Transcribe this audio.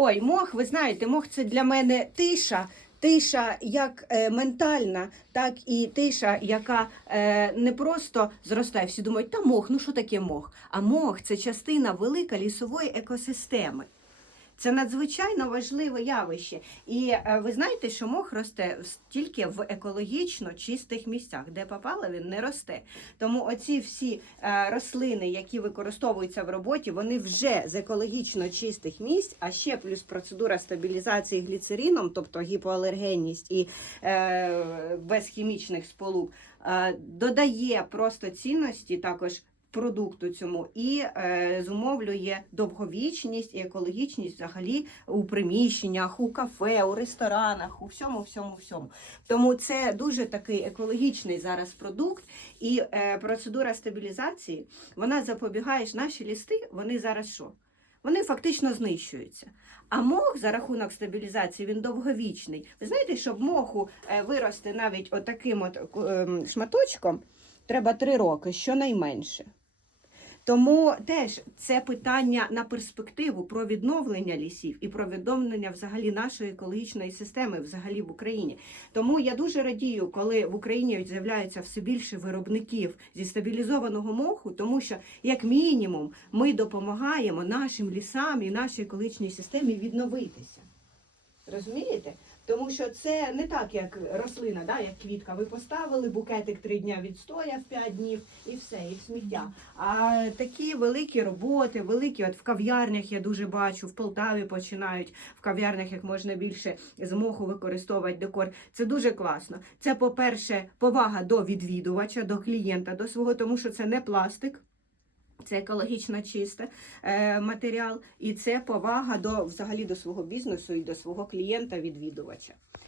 Ой, мох, ви знаєте, мох це для мене тиша. Тиша як е, ментальна, так і тиша, яка е, не просто зростає. Всі думають, та мох, ну що таке мох? А мох це частина велика лісової екосистеми. Це надзвичайно важливе явище. І е, ви знаєте, що мох росте тільки в екологічно чистих місцях, де попало, він не росте. Тому оці всі е, рослини, які використовуються в роботі, вони вже з екологічно чистих місць, а ще плюс процедура стабілізації гліцерином, тобто гіпоалергенність і е, без хімічних сполук, додає просто цінності також. Продукту цьому і е, зумовлює довговічність і екологічність взагалі у приміщеннях, у кафе, у ресторанах, у всьому, всьому, всьому. Тому це дуже такий екологічний зараз продукт, і е, процедура стабілізації вона запобігає ж наші лісти. Вони зараз що? Вони фактично знищуються. А мох за рахунок стабілізації він довговічний. Ви знаєте, щоб моху е, вирости навіть отаким от ем, шматочком, треба три роки, щонайменше. Тому теж це питання на перспективу про відновлення лісів і про відновлення взагалі нашої екологічної системи взагалі в Україні. Тому я дуже радію, коли в Україні з'являється все більше виробників зі стабілізованого моху, тому що, як мінімум, ми допомагаємо нашим лісам і нашій екологічній системі відновитися. Розумієте? Тому що це не так, як рослина, да, як квітка. Ви поставили букетик три дня відстояв п'ять днів і все, і в сміття. А такі великі роботи, великі, от в кав'ярнях я дуже бачу, в Полтаві починають в кав'ярнях як можна більше з моху використовувати декор. Це дуже класно. Це, по-перше, повага до відвідувача, до клієнта, до свого, тому що це не пластик. Це екологічно чистий е, матеріал, і це повага до взагалі до свого бізнесу і до свого клієнта-відвідувача.